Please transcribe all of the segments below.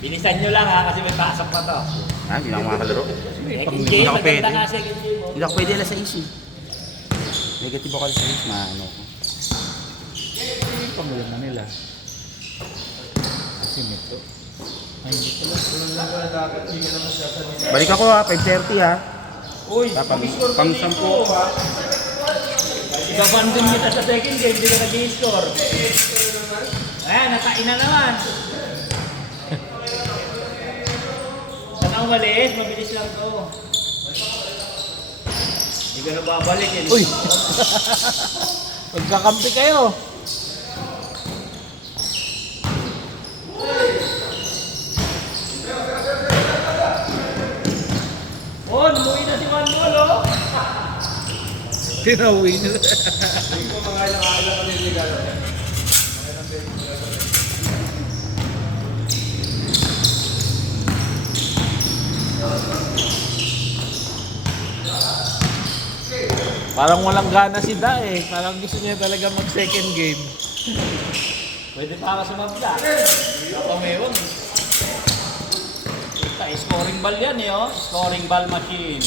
Bilisan nyo lang ha, kasi may pasok pa to. Ha, hindi na ako makakalaro. Second game, maganda nga second game. Hindi ako pwede alas 6 eh. Negative ako alas 6, maano ko. Pamulan na nila. Kasi nito. Ay, hindi pala. Balik ako ha, 5:30 ha. Uy, Pang mag-score ka 10 dito. Ibabandon kita sa second game, hindi ka nag-i-score. Ayan, natain na naman. Saan ang umalis? Mabilis lang to. Hindi ka na babalik eh. Uy! Magkakampi kayo. Oh, numuwi na si Manmol, oh. Tinauwi nila. Parang walang gana si Da eh. Parang gusto niya talaga mag second game. Pwede para sumabla. Kapameron. Ito, scoring ball yan eh, oh. Scoring ball machine.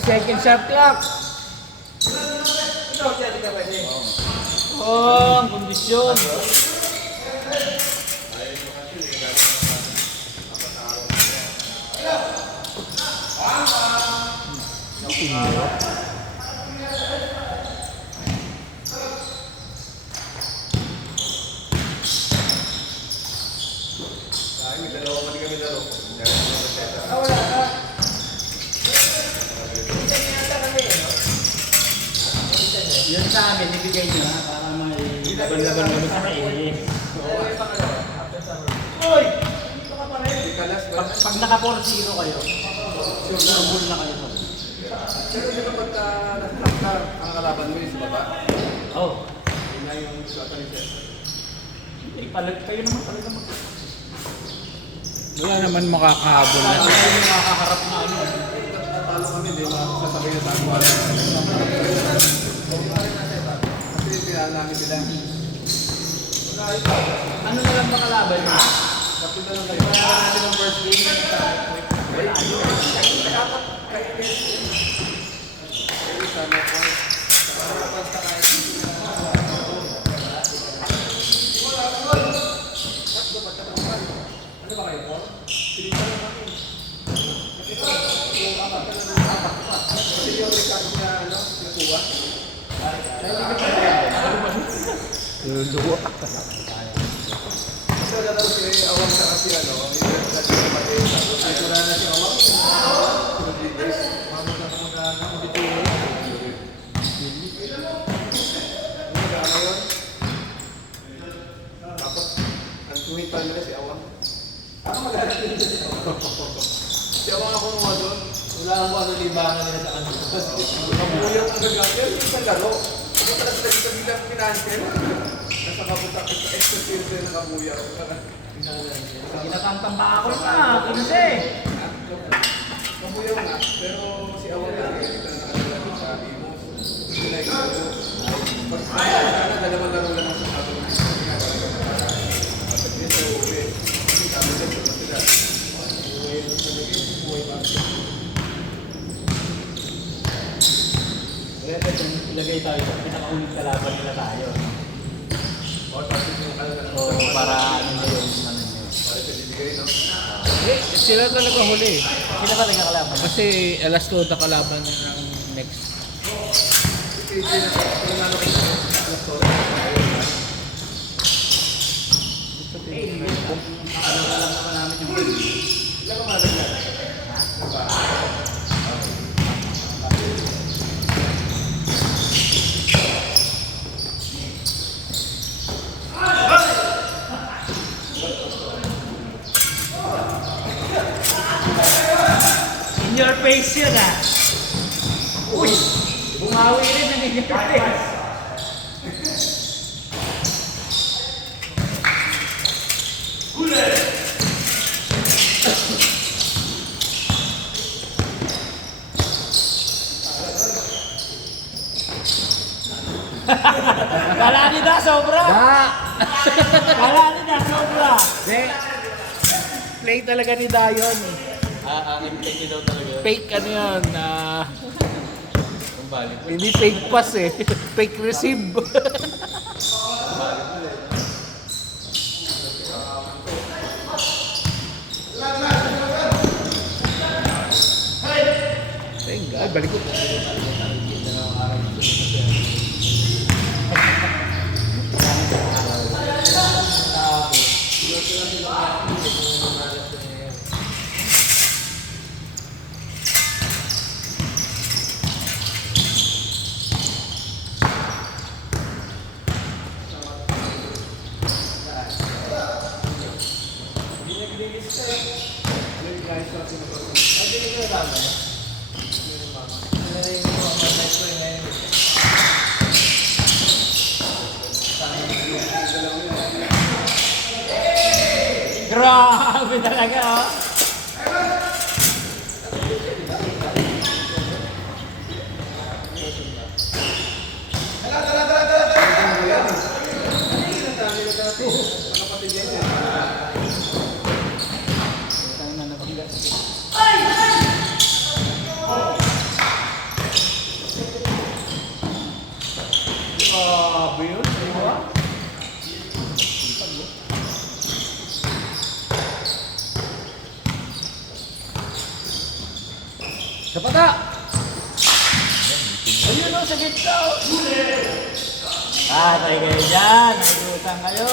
Second shot clock. Oh, ang kondisyon. Yan sa amin, ibigay nyo ha, para may laban-laban kami sa kainis. Uy! Pag naka 4-0 kayo, sure na kayo. Pero di ba pagka nasa-lock ka, ang kalaban mo yung sa baba? Oh. Yun na yung suwata ni Sir. Hindi, kayo naman talaga mag... Wala naman makakahabol na. Kayo yung makakaharap na ano. Natalo kami, di ba? Sasabihin na tayo wala. Kasi pinala namin sila. Ano na lang makalaban nyo? Kapit na lang kayo. Kaya natin ang first game. Wala yun. Dapat kainis. Kainis sana po. Harapan sa kahit. Ano ba kayo po? Pilitan lang kami. Kasi yung record na ano, yung kuha. Luluwa. Kasi wala daw si Awang sa kasi ano, yung record na pati. Ito na na si Awang. Sunod leaders. Mamot na kumagana. Mabito yun. Ano yun? Tapos, ang tuwid pa nila si Awang. Ako magagalit nila si Awang. Si Awang ako nung doon. Wala akong ano libangan nila sa kanila. Kamuyang ang gagawin. Yung sa laro. Ako talaga nagkabilang financial. Nasa kabutak sa expertise na kamuyang. Kinatantang pa ako na, 15. Kamuyang nga. Pero si Awang lang eh. Ito na nakalala sa Imos. Like, pag dalawang laro lang sa sabi. Ito, uwi. Sabi sa ito sila. Uwi lang sa ligay. Uwi ba? Kaya ito, ilagay tayo sa pinakauling kalaban nila tayo. O, tapos yung kalaban. So, para ano na yung ano nyo. Para sa bibigay, no? Sila talaga huli. Sila ba nagkakalaban? Kasi alas 2 na kalaban ng next. Si KJ na kung ano kayo sa story. Ano na lang naman namin yung game. Ilan ka malagyan? Diba? face yun ah. Uy! Bumawi rin ng in your face. Kala niyo na sobra. Kala niyo na sobra. Hindi. Play talaga ni Dayon. Ang play niyo daw talaga. Fake ano yun. Ang balik. Hindi fake pass eh. Fake receive. Thank God. Balik ko. Grabe talaga oh. Grabe yun, di ba? Kapata! Ayun o, sa gitna o. Tayo kayo dyan. Nagutang kayo.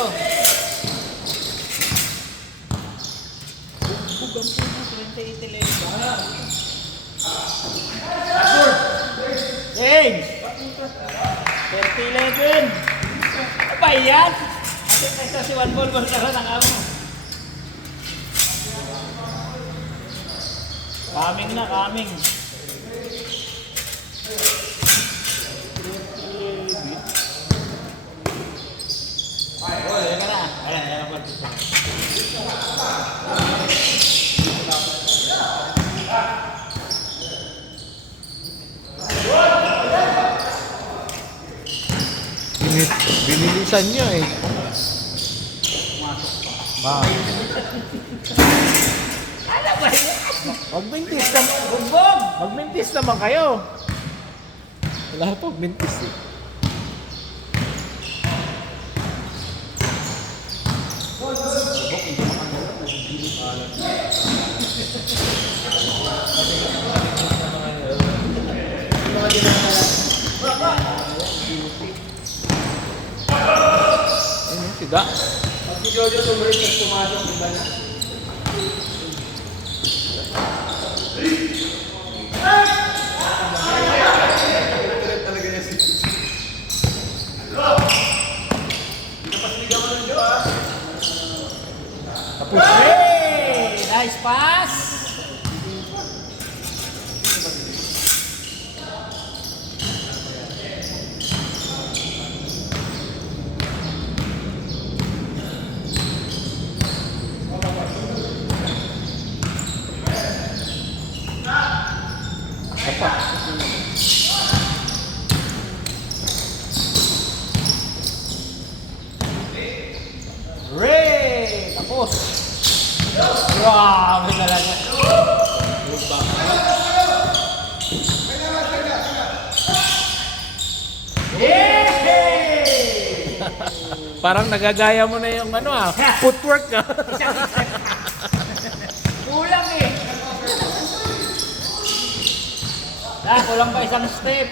Bugang po na, 28-11. James! 30-11. Ano ba yan? Kasi kaysa si One Ball sa ng amo. Coming na, coming. Oh, yan ka na. Ayan, yan ang pag-isa. Binilisan nyo eh. Ano ba yan? Magmintis naman. Bumbog! Magmintis naman kayo. Wala pa mintis eh. Ayun yung tiga. Pag si Jojo tumulong at pumasok, iba na. Talaga niya si Tapos. Hey! Nice pass! Ray! Tapos! Grabe talaga! Yay! Parang nagagaya mo na yung ano footwork ah. Kulang eh! Kulang pa isang step.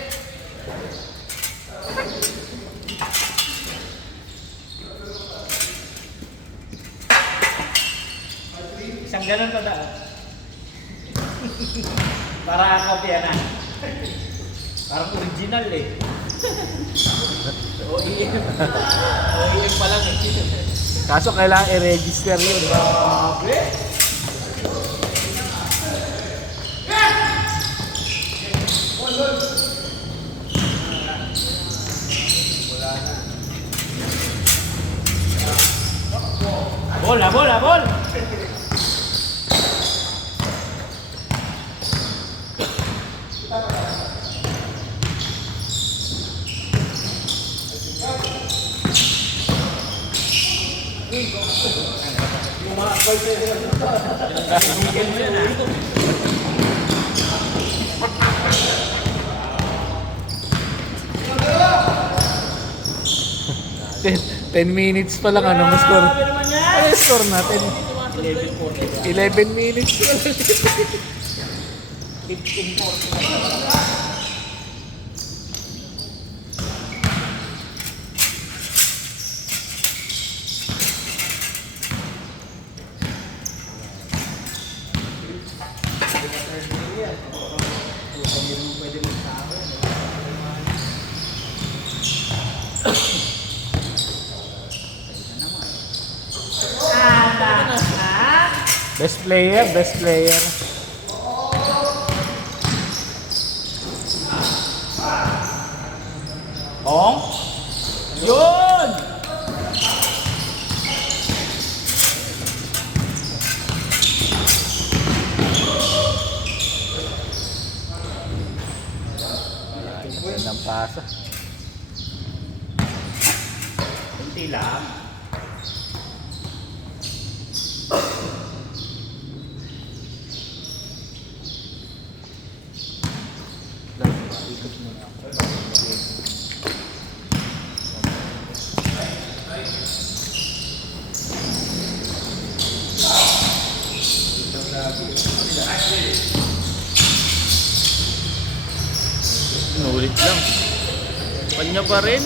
Isang ganun pa daw. Para kopya na. Parang original eh. OEM. OEM pa lang eh. Kaso kailangan i-register yun. Grabe! Abol, abol, abol! Ten minutes pa lang ano, mas score. Grabe naman yan! Ano yung score natin? 11:40. 11 minutes pa lang. 15:40. Best player, best player. Ong? Yun! Yan ang pasa. Kunti lang. Nulit lang. Kanya pa rin.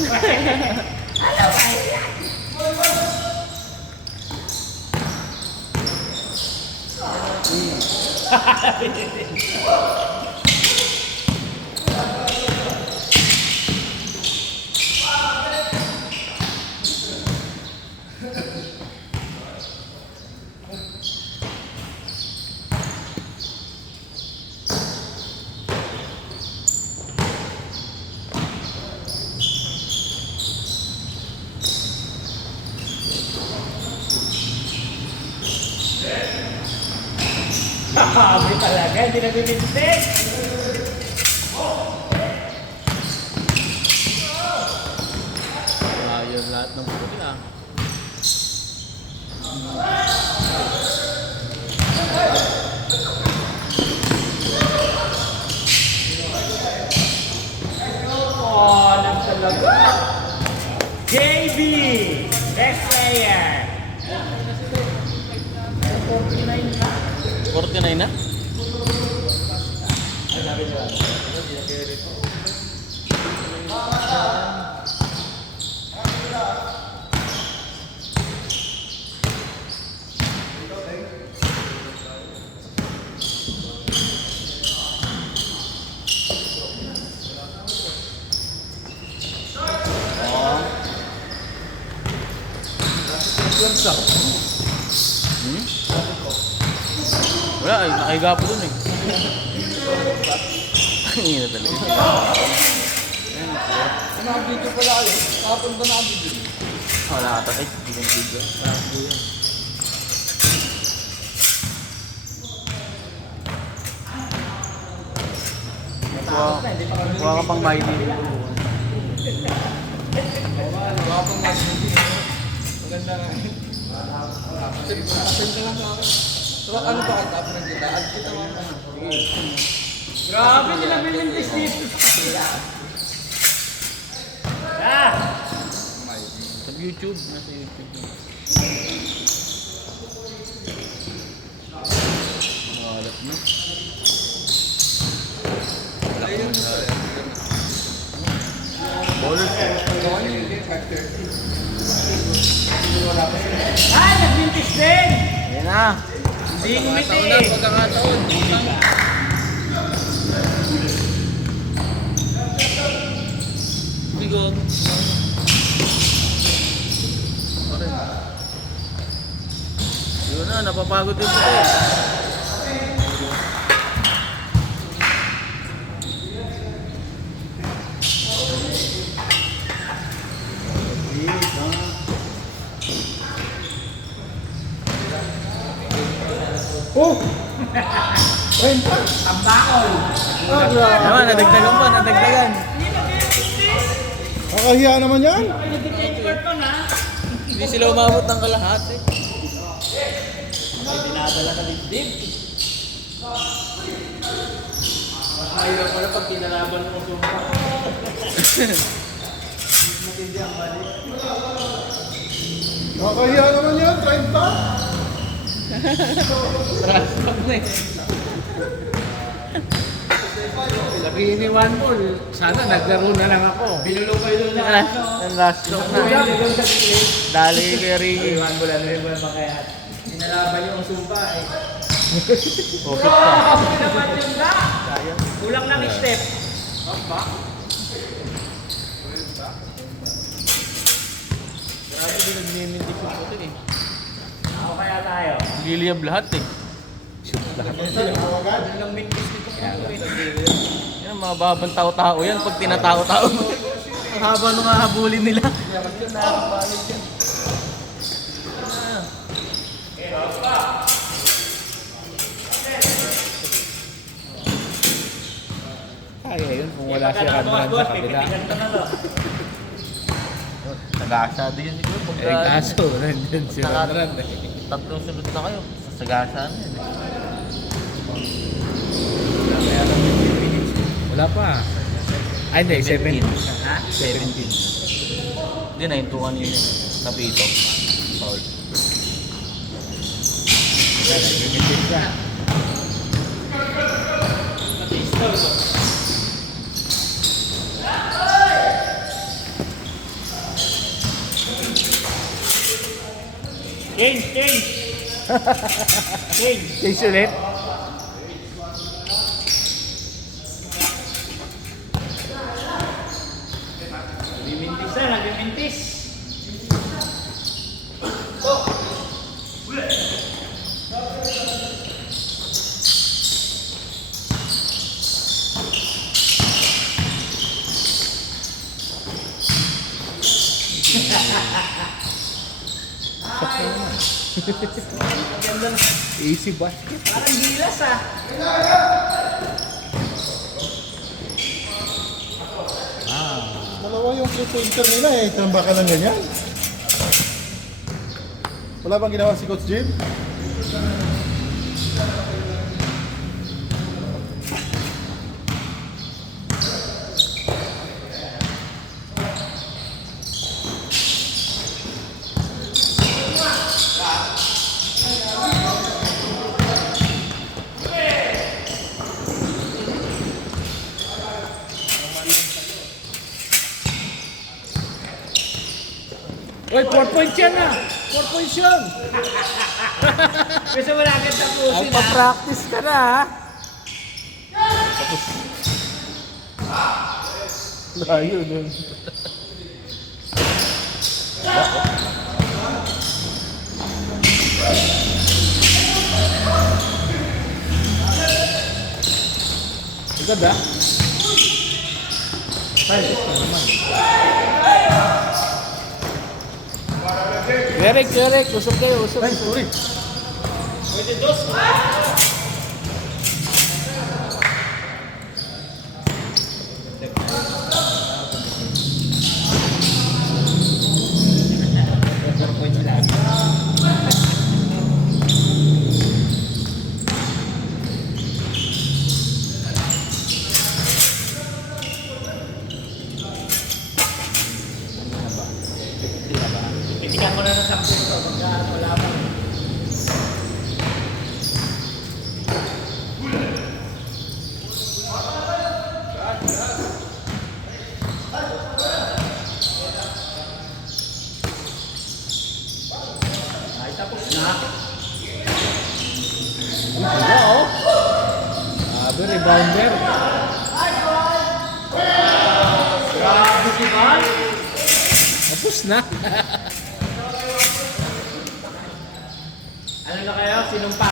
Sabi talaga, hindi na bibintik. Ayun lahat ng puti ah. Oh, talaga. JB, next player. 49 na? Wala, ay, nakahiga po dun eh. Hindi na talaga. Naka-video pala kayo. Kapon ba naka-video? Wala ka tatay. Hindi ko video. Kuha ka pang mighty. Kapon nga siya. Maganda nga eh. Pasend ka lang sa akin. So, ano ba kanta? Parang kita. Add kita mga Grabe, hindi na bibintik dito. Ah! Sa YouTube. Nasa YouTube. Mawalat mo. Ayun na pala. Ballers. Gawa niyo yung 5:30. Ay, nagbintik din! Ayan na. Hindi ngumiti. Pagkakataon. Bigo. Yun na, napapagod din ko eh. Tambakol. Naman, nadagdagan pa, nadagdagan. Kakahiya naman yan. Nag-change karton ha. Hindi sila umabot ng kalahati. May dinadala ka dibdib. Mahirap pala pag kinalaban mo sumpa. Kakahiya naman yan. 30. Traspak na eh. Sabihin ni One Ball, sana naglaro na lang ako. Binulo kayo doon na. Ang last talk na. Dali kay Ricky. Iwan mo lang rin mo naman kaya. Inalaban yung sumpa eh. Okay pa. Naman yung da. Kulang lang step. Grabe din nagmimintik yung puti eh. Ako kaya tayo. Liliyab lahat eh. Shoot lahat. Yun lang mintis nito. Yan, mababang tao-tao yan pag tinatao-tao. Ang haba nung hahabulin nila. Yun, nakakabalik yan. Kaya yun kung wala si Ranran sa kabila. Sagasa din siguro pag Eh kaso, nandyan si Ranran eh. tatlong sunod na kayo. Sagasa na yun. Wala pa. Ay hindi, 17. Ha? 17. Hindi, nahintukan yun eh. Sa pito. Foul. Wala, nagmimintik siya. Change, change. Change. Change ulit. Bimintis na, nagbimintis. Easy basket. Parang gilas ah. Dalawa yung pre-painter nila eh. Tramba ka lang ganyan. Wala bang ginawa si Coach Jim? Uy, 4 points yan ah! 4 points yan! Gusto mo lang agad tapusin ah. Magpa-practice ka na ha! Layo nun. Agad ah! Ay, gusto naman. Derek, usok kayo, usok. Ay, sorry. Pwede dos. Pitikan mo na ng 10 ito. Pagka wala pa. Ay, tapos na. Wala oh. Sabi, rebounder. Grabe si Val. Tapos na. Ano na kayo? Sinumpa.